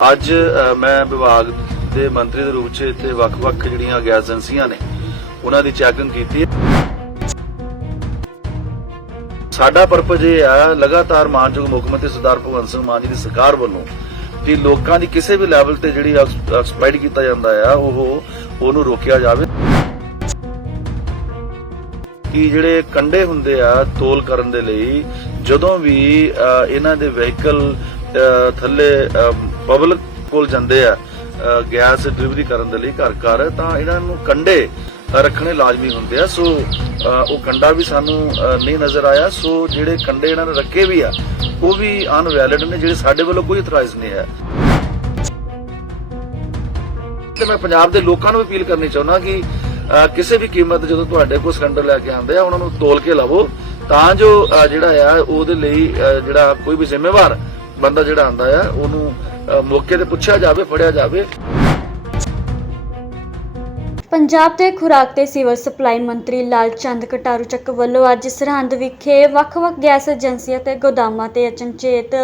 ਅੱਜ ਮੈਂ ਵਿਭਾਗ ਦੇ ਮੰਤਰੀ ਦੇ ਰੂਪ 'ਚ ਇੱਥੇ ਵੱਖ-ਵੱਖ ਜਿਹੜੀਆਂ ਗੈਸ ਏਜੰਸੀਆਂ ਨੇ ਉਹਨਾਂ ਦੀ ਚੈਕਿੰਗ ਕੀਤੀ ਸਾਡਾ ਪਰਪਸ ਇਹ ਆ ਲਗਾਤਾਰ ਮਾਨਯੋਗ ਮੁੱਖ ਮੰਤਰੀ ਸਰਦਾਰ ਭਗਵੰਤ ਸਿੰਘ ਮਾਨ ਜੀ ਦੀ ਸਰਕਾਰ ਵੱਲੋਂ ਕਿ ਲੋਕਾਂ ਦੀ ਕਿਸੇ ਵੀ ਲੈਵਲ ਤੇ ਜਿਹੜੀ ਐਕਸਪਾਇਰ ਕੀਤਾ ਜਾਂਦਾ ਆ ਉਹ ਉਹਨੂੰ ਰੋਕਿਆ ਜਾਵੇ। ਕਿ ਜਿਹੜੇ ਕੰਡੇ ਹੁੰਦੇ ਆ ਤੋਲ ਕਰਨ ਦੇ ਲਈ ਜਦੋਂ ਵੀ ਅ, ਇਹਨਾਂ ਦੇ ਵਹੀਕਲ ਥੱਲੇ ਪਬਲਿਕ ਕੋਲ ਜਾਂਦੇ ਆ ਗੈਸ ਡਿਲੀਵਰੀ ਕਰਨ ਦੇ ਲਈ ਘਰ ਘਰ, ਤਾਂ ਇਹਨਾਂ ਨੂੰ ਕੰਡੇ ਰੱਖਣੇ ਲਾਜ਼ਮੀ ਹੁੰਦੇ ਆ। ਸੋ ਉਹ ਕੰਡਾ ਵੀ ਸਾਨੂੰ ਨਹੀਂ ਨਜ਼ਰ ਆਇਆ। ਸੋ, ਜਿਹੜੇ ਕੰਡੇ ਇਹਨਾਂ ਨੇ ਰੱਖੇ ਵੀ ਆ, ਉਹ ਵੀ ਅਨਵੈਲਿਡ ਨੇ, ਜਿਹੜੇ ਸਾਡੇ ਵੱਲੋਂ ਕੋਈ ਇਤਰਾਜ਼ ਨਹੀਂ ਹੈ। ਤੇ ਮੈਂ ਪੰਜਾਬ ਦੇ ਲੋਕਾਂ ਨੂੰ ਅਪੀਲ ਕਰਨੀ ਚਾਹੁੰਦਾ ਕਿ ਕਿਸੇ ਵੀ ਕੀਮਤ ਜਦੋਂ ਤੁਹਾਡੇ ਕੋਲ ਸਿਲੰਡਰ ਲੈ ਕੇ ਆਉਂਦੇ ਆ, ਉਹਨਾਂ ਨੂੰ ਤੋਲ ਕੇ ਲਵੋ। ਤਾਂ ਜੋ ਜਿਹੜਾ ਆ, ਉਹਦੇ ਲਈ ਜਿਹੜਾ ਕੋਈ ਵੀ ਜ਼ਿੰਮੇਵਾਰ ਬੰਦਾ ਜਿਹੜਾ ਆਂਦਾ ਆ, ਉਹਨੂੰ ਮੌਕੇ ਤੇ ਪੁੱਛਿਆ ਜਾਵੇ, ਫੜਿਆ ਜਾਵੇ। ਪੰਜਾਬ ਦੇ ਖੁਰਾਕ ਤੇ ਸਿਵਲ ਸਪਲਾਈ ਮੰਤਰੀ ਲਾਲਚੰਦ ਕਟਾਰੂ ਚੱਕ ਵੱਲੋਂ ਅੱਜ ਸਰਹੰਦ ਵਿਖੇ ਵੱਖ-ਵੱਖ ਗੈਸ ਏਜੰਸੀਆਂ ਤੇ ਗੋਦਾਮਾਂ ਤੇ ਅਚਨਚੇਤ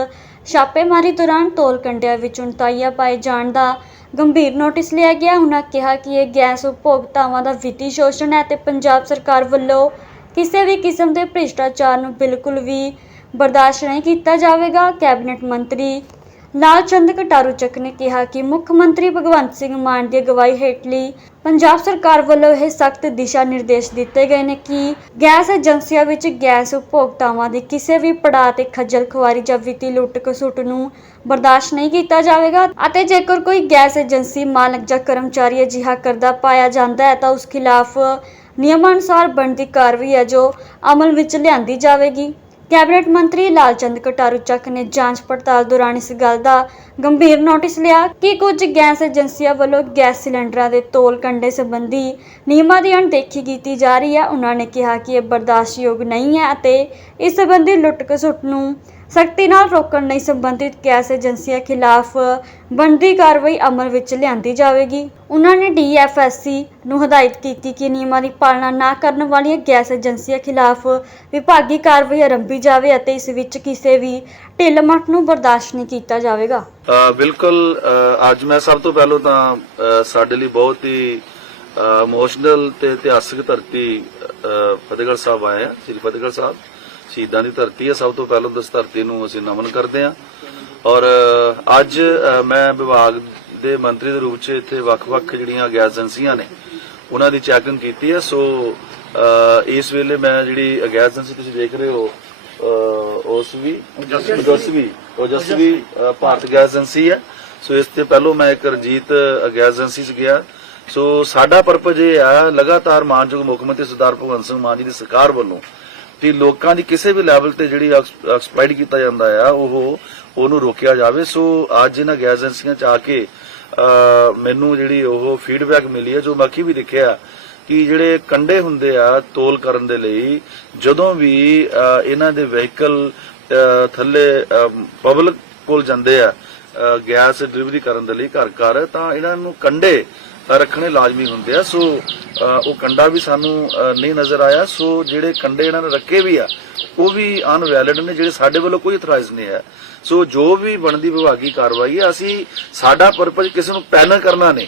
ਛਾਪੇਮਾਰੀ ਦੌਰਾਨ ਤੋਲ ਕੰਡਿਆਂ ਵਿੱਚ ਉਣਤਾਈਆ ਪਾਏ ਜਾਣ ਦਾ ਗੰਭੀਰ ਨੋਟਿਸ ਲਿਆ ਗਿਆ। ਉਹਨਾਂ ਕਿਹਾ ਕਿ ਇਹ ਗੈਸ ਉਪਭੋਗਤਾਵਾਂ ਦਾ ਵਿੱਤੀ ਸ਼ੋਸ਼ਣ ਹੈ ਤੇ ਪੰਜਾਬ ਸਰਕਾਰ ਵੱਲੋਂ ਕਿਸੇ ਵੀ ਕਿਸਮ ਦੇ ਭ੍ਰਿਸ਼ਟਾਚਾਰ ਨੂੰ ਬਿਲਕੁਲ ਵੀ ਬਰਦਾਸ਼ਤ ਨਹੀਂ ਕੀਤਾ ਜਾਵੇਗਾ। ਕੈਬਨਿਟ ਮੰਤਰੀ ਲਾਲਚੰਦ ਕਟਾਰੂ ਚੱਕ ਨੇ ਕਿਹਾ ਕਿ ਮੁੱਖ ਮੰਤਰੀ ਭਗਵੰਤ ਸਿੰਘ ਮਾਨ ਦੀ ਅਗਵਾਈ ਹੇਠਲੀ ਪੰਜਾਬ ਸਰਕਾਰ ਵੱਲੋਂ ਇਹ ਸਖਤ ਦਿਸ਼ਾ ਨਿਰਦੇਸ਼ ਦਿੱਤੇ ਗਏ ਨੇ ਕਿ ਗੈਸ ਏਜੰਸੀਆਂ ਵਿੱਚ ਗੈਸ ਉਪਭੋਗਤਾਵਾਂ ਦੀ ਕਿਸੇ ਵੀ ਪੜਾਅ ਤੇ ਖੱਜਲ ਖੁਆਰੀ ਜਾਂ ਵਿੱਤੀ ਲੁੱਟ ਖਸੁੱਟ ਨੂੰ ਬਰਦਾਸ਼ਤ ਨਹੀਂ ਕੀਤਾ ਜਾਵੇਗਾ ਅਤੇ ਜੇਕਰ ਕੋਈ ਗੈਸ ਏਜੰਸੀ ਮਾਲਕ ਜਾਂ ਕਰਮਚਾਰੀ ਅਜਿਹਾ ਕਰਦਾ ਪਾਇਆ ਜਾਂਦਾ ਹੈ ਤਾਂ ਉਸ ਖਿਲਾਫ ਨਿਯਮਾਂ ਅਨੁਸਾਰ ਬਣਦੀ ਕਾਰਵਾਈ ਹੈ ਜੋ ਅਮਲ ਵਿੱਚ ਲਿਆਂਦੀ ਜਾਵੇਗੀ। ਕੈਬਨਿਟ ਮੰਤਰੀ ਲਾਲਚੰਦ ਕਟਾਰੂ ਚੱਕ ਨੇ ਜਾਂਚ ਪੜਤਾਲ ਦੌਰਾਨ ਇਸ ਗੱਲ ਦਾ ਗੰਭੀਰ ਨੋਟਿਸ ਲਿਆ ਕਿ ਕੁਝ ਗੈਸ ਏਜੰਸੀਆਂ ਵੱਲੋਂ ਗੈਸ ਸਿਲੰਡਰਾਂ ਦੇ ਤੋਲ ਕੰਡੇ ਸੰਬੰਧੀ ਨਿਯਮਾਂ ਦੀ ਅਣਦੇਖੀ ਕੀਤੀ ਜਾ ਰਹੀ ਹੈ। ਉਹਨਾਂ ਨੇ ਕਿਹਾ ਕਿ ਇਹ ਬਰਦਾਸ਼ਤਯੋਗ ਨਹੀਂ ਹੈ ਅਤੇ ਇਸ ਸੰਬੰਧੀ ਲੁੱਟ ਖਸੁੱਟ ਨੂੰ ਸਖਤੀ ਨਾਲ ਰੋਕਣ ਲਈ ਸੰਬੰਧਿਤ ਗੈਸ ਏਜੰਸੀਆਂ ਖਿਲਾਫ ਬਣਦੀ ਕਾਰਵਾਈ ਅਮਲ ਵਿੱਚ ਲਿਆਂਦੀ ਜਾਵੇਗੀ। ਉਹਨਾਂ ਨੇ ਡੀਐਫਐਸਸੀ ਨੂੰ ਹਦਾਇਤ ਕੀਤੀ ਕਿ ਨਿਯਮਾਂ ਦੀ ਪਾਲਣਾ ਨਾ ਕਰਨ ਵਾਲੀਆਂ ਗੈਸ ਏਜੰਸੀਆਂ ਖਿਲਾਫ ਵਿਭਾਗੀ ਕਾਰਵਾਈ ਆਰੰਭੀ ਜਾਵੇ ਅਤੇ ਇਸ ਵਿੱਚ ਕਿਸੇ ਵੀ ਢਿੱਲ ਮੱਠ ਨੂੰ ਬਰਦਾਸ਼ਤ ਨਹੀਂ ਕੀਤਾ ਜਾਵੇਗਾ। ਬਿਲਕੁਲ ਅੱਜ ਮੈਂ ਸਭ ਤੋਂ ਪਹਿਲਾਂ ਤਾਂ ਸਾਡੇ ਲਈ ਬਹੁਤ ਹੀ ਇਮੋਸ਼ਨਲ ਤੇ ਇਤਿਹਾਸਕ ਧਰਤੀ ਫਤਿਹਗੜ੍ਹ ਸਾਹਿਬ ਆਏ ਆ, ਸ੍ਰੀ ਫਤਿਹਗੜ੍ਹ ਸਾਹਿਬ। ਸ਼ਹੀਦਾਂ ਦੀ ਧਰਤੀ ਹੈ। ਸਭ ਤੋਂ ਪਹਿਲਾਂ ਇਸ ਧਰਤੀ ਨੂੰ ਅਸੀਂ ਨਮਨ ਕਰਦੇ ਹਾਂ। ਔਰ ਅੱਜ ਮੈਂ ਵਿਭਾਗ ਦੇ ਮੰਤਰੀ ਦੇ ਰੂਪ 'ਚ ਇੱਥੇ ਵੱਖ-ਵੱਖ ਜਿਹੜੀਆਂ ਗੈਸ ਏਜੰਸੀਆਂ ਨੇ ਉਹਨਾਂ ਦੀ ਚੈਕਿੰਗ ਕੀਤੀ ਹੈ। ਸੋ ਇਸ ਵੇਲੇ ਮੈਂ ਜਿਹੜੀ ਗੈਸ ਏਜੰਸੀ ਤੁਸੀਂ ਦੇਖ ਰਹੇ ਹੋ ਉਸ ਵੀ ਜਸਵੀ ਉਹ ਜਸਵੀ ਭਾਰਤ ਗੈਸ ਏਜੰਸੀ ਹੈ। ਸੋ ਇਸ ਤੇ ਪਹਿਲੋਂ ਮੈਂ ਇੱਕ ਰਜੀਤ ਗੈਸ ਏਜੰਸੀ 'ਚ ਗਿਆ। ਸੋ ਸਾਡਾ ਪਰਪਸ ਇਹ ਆ ਲਗਾਤਾਰ ਮਾਨਯੋਗ ਮੁੱਖ ਮੰਤਰੀ ਸਰਦਾਰ ਭਗਵੰਤ ਸਿੰਘ ਮਾਨ ਜੀ ਦੀ ਸਰਕਾਰ ਵੱਲੋਂ ਕਿ ਲੋਕਾਂ ਦੀ ਕਿਸੇ ਵੀ ਲੈਵਲ ਤੇ ਜਿਹੜੀ ਐਕਸਪਾਇਰ ਕੀਤਾ ਜਾਂਦਾ ਆ ਉਹ ਉਹਨੂੰ ਰੋਕਿਆ ਜਾਵੇ। ਸੋ ਅੱਜ ਇਹਨਾਂ ਗੈਸ ਏਜੰਸੀਆਂ ਚ ਆ ਕੇ ਮੈਨੂੰ ਜਿਹੜੀ ਉਹ ਫੀਡਬੈਕ ਮਿਲੀ ਹੈ ਜੋ ਮੈਂ ਵੀ ਦੇਖਿਆ ਕਿ ਜਿਹੜੇ ਕੰਡੇ ਹੁੰਦੇ ਆ ਤੋਲ ਕਰਨ ਦੇ ਲਈ ਜਦੋਂ ਵੀ ਅ, ਇਹਨਾਂ ਦੇ ਵਹੀਕਲ ਥੱਲੇ ਪਬਲਿਕ ਕੋਲ ਜਾਂਦੇ ਆ ਗੈਸ ਡਿਲੀਵਰੀ ਕਰਨ ਦੇ ਲਈ ਘਰ ਘਰ, ਤਾਂ ਇਹਨਾਂ ਨੂੰ ਕੰਡੇ ਰੱਖਣੇ ਲਾਜ਼ਮੀ ਹੁੰਦੇ ਆ। ਸੋ ਉਹ ਕੰਡਾ ਵੀ ਸਾਨੂੰ ਨਹੀਂ ਨਜ਼ਰ ਆਇਆ। ਸੋ, ਜਿਹੜੇ ਕੰਡੇ ਇਹਨਾਂ ਨੇ ਰੱਖੇ ਵੀ ਆ, ਉਹ ਵੀ ਅਨਵੈਲਿਡ ਨੇ, ਜਿਹੜੇ ਸਾਡੇ ਵੱਲੋਂ ਕੋਈ ਇਤਰਾਜ਼ ਨਹੀਂ ਹੈ। ਸੋ, ਜੋ ਵੀ ਬਣਦੀ ਵਿਭਾਗੀ ਕਾਰਵਾਈ ਹੈ, ਅਸੀਂ ਸਾਡਾ ਪਰਪਸ ਕਿਸੇ ਨੂੰ ਪੈਨਲ ਕਰਨਾ ਨਹੀਂ।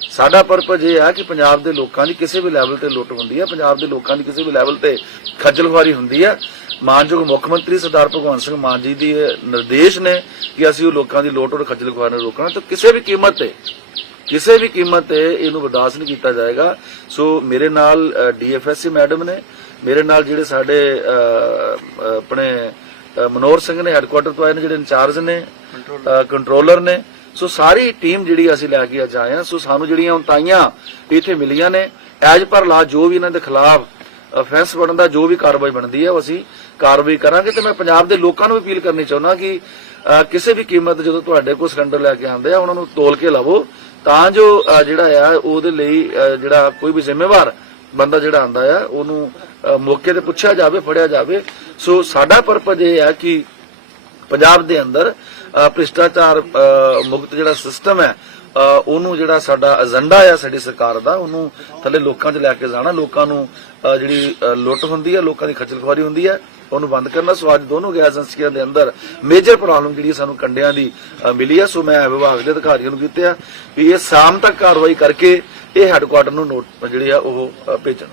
ਸਾਡਾ ਪਰਪਸ ਇਹ ਹੈ ਕਿ ਪੰਜਾਬ ਦੇ ਲੋਕਾਂ ਦੀ ਕਿਸੇ ਵੀ ਲੈਵਲ ਤੇ ਲੁੱਟ ਹੁੰਦੀ ਹੈ ਪੰਜਾਬ ਦੇ ਲੋਕਾਂ ਦੀ ਕਿਸੇ ਵੀ ਲੈਵਲ ਤੇ ਖੱਜਲ ਖੁਆਰੀ ਹੁੰਦੀ ਹੈ ਮਾਨਯੋਗ ਮੁੱਖ ਮੰਤਰੀ ਸਰਦਾਰ ਭਗਵੰਤ ਸਿੰਘ ਮਾਨ ਜੀ ਦੀ ਨਿਰਦੇਸ਼ ਨੇ ਕਿ ਅਸੀਂ ਉਹ ਲੋਕਾਂ ਦੀ ਲੋਟ ਔਰ ਖੱਜਲ ਖੁਆਰੀ ਨੂੰ ਰੋਕਣਾ ਤੇ ਕਿਸੇ ਵੀ ਕੀਮਤ ਤੇ ਕਿਸੇ ਵੀ ਕੀਮਤ ਤੇ ਇਹਨੂੰ ਬਰਦਾਸ਼ਤ ਨਹੀਂ ਕੀਤਾ ਜਾਏਗਾ। ਸੋ ਮੇਰੇ ਨਾਲ ਡੀਐਫਐਸਸੀ ਮੈਡਮ ਨੇ ਮੇਰੇ ਨਾਲ ਜਿਹੜੇ ਸਾਡੇ ਆਪਣੇ ਅ, ਮਨੋਹਰ ਸਿੰਘ ਨੇ ਹੈੱਡਕੁਆਟਰ ਤੋਂ ਆਏ ਨੇ ਜਿਹੜੇ ਇੰਚਾਰਜ ਨੇ ਕੰਟਰੋਲਰ ਨੇ ਸੋ ਸਾਰੀ ਟੀਮ ਜਿਹੜੀ ਅਸੀਂ ਲੈ ਕੇ ਅੱਜ ਆਏ ਹਾਂ, ਸੋ ਸਾਨੂੰ ਜਿਹੜੀਆਂ ਉਨਤਾਈਆਂ ਇੱਥੇ ਮਿਲੀਆਂ ਨੇ ਐਜ ਪਰ ਲਾ ਜੋ ਵੀ ਇਹਨਾਂ ਦੇ ਖਿਲਾਫ ਅਫੈਂਸ ਬਣਨ ਦਾ ਜੋ ਵੀ ਕਾਰਵਾਈ ਬਣਦੀ ਹੈ, ਉਹ ਅਸੀਂ ਕਾਰਵਾਈ ਕਰਾਂਗੇ। ਤੇ ਮੈਂ ਪੰਜਾਬ ਦੇ ਲੋਕਾਂ ਨੂੰ ਅਪੀਲ ਕਰਨੀ ਚਾਹੁੰਦਾ ਕਿ ਕਿਸੇ ਵੀ ਕੀਮਤ ਜਦੋਂ ਤੁਹਾਡੇ ਕੋਲ ਸਿਲੰਡਰ ਲੈ ਕੇ ਆਉਂਦੇ ਆ, ਉਹਨਾਂ ਨੂੰ ਤੋਲ ਕੇ ਲਵੋ, ਤਾਂ ਜੋ ਜਿਹੜਾ ਆ, ਉਹਦੇ ਲਈ ਜਿਹੜਾ ਕੋਈ ਵੀ ਜ਼ਿੰਮੇਵਾਰ ਬੰਦਾ ਜਿਹੜਾ ਆਂਦਾ ਆ, ਉਹਨੂੰ ਮੌਕੇ ਤੇ ਪੁੱਛਿਆ ਜਾਵੇ, ਫੜਿਆ ਜਾਵੇ। ਸੋ ਸਾਡਾ ਪਰਪਸ ਇਹ ਹੈ ਕਿ ਪੰਜਾਬ ਦੇ ਅੰਦਰ ਭ੍ਰਿਸ਼ਟਾਚਾਰ ਮੁਕਤ ਜਿਹੜਾ ਸਿਸਟਮ ਹੈ ਉਹਨੂੰ ਜਿਹੜਾ ਸਾਡਾ ਏਜੰਡਾ ਹੈ ਸਾਡੀ ਸਰਕਾਰ ਦਾ, ਉਹਨੂੰ ਥੱਲੇ ਲੋਕਾਂ 'ਚ ਲੈ ਕੇ ਜਾਣਾ, ਲੋਕਾਂ ਨੂੰ ਜਿਹੜੀ ਲੁੱਟ ਹੁੰਦੀ ਹੈ ਲੋਕਾਂ ਦੀ ਖੱਜਲ ਖੁਆਰੀ ਹੁੰਦੀ ਹੈ ਉਹਨੂੰ ਬੰਦ ਕਰਨਾ। ਸੋ ਅੱਜ ਦੋਨੋਂ ਗੈਸ ਏਜੰਸੀਆਂ ਦੇ ਅੰਦਰ ਮੇਜਰ ਪ੍ਰੋਬਲਮ ਜਿਹੜੀ ਸਾਨੂੰ ਕੰਡਿਆਂ ਦੀ ਮਿਲੀ ਹੈ ਸੋ ਮੈਂ ਵਿਭਾਗ ਦੇ ਅਧਿਕਾਰੀਆਂ ਨੂੰ ਕੀਤੇ ਆ ਵੀ ਇਹ ਸ਼ਾਮ ਤੱਕ ਕਾਰਵਾਈ ਕਰਕੇ ਇਹ ਹੈੱਡਕੁਆਟਰ ਨੂੰ ਨੋਟ ਜਿਹੜੀ ਆ ਉਹ ਭੇਜਣ।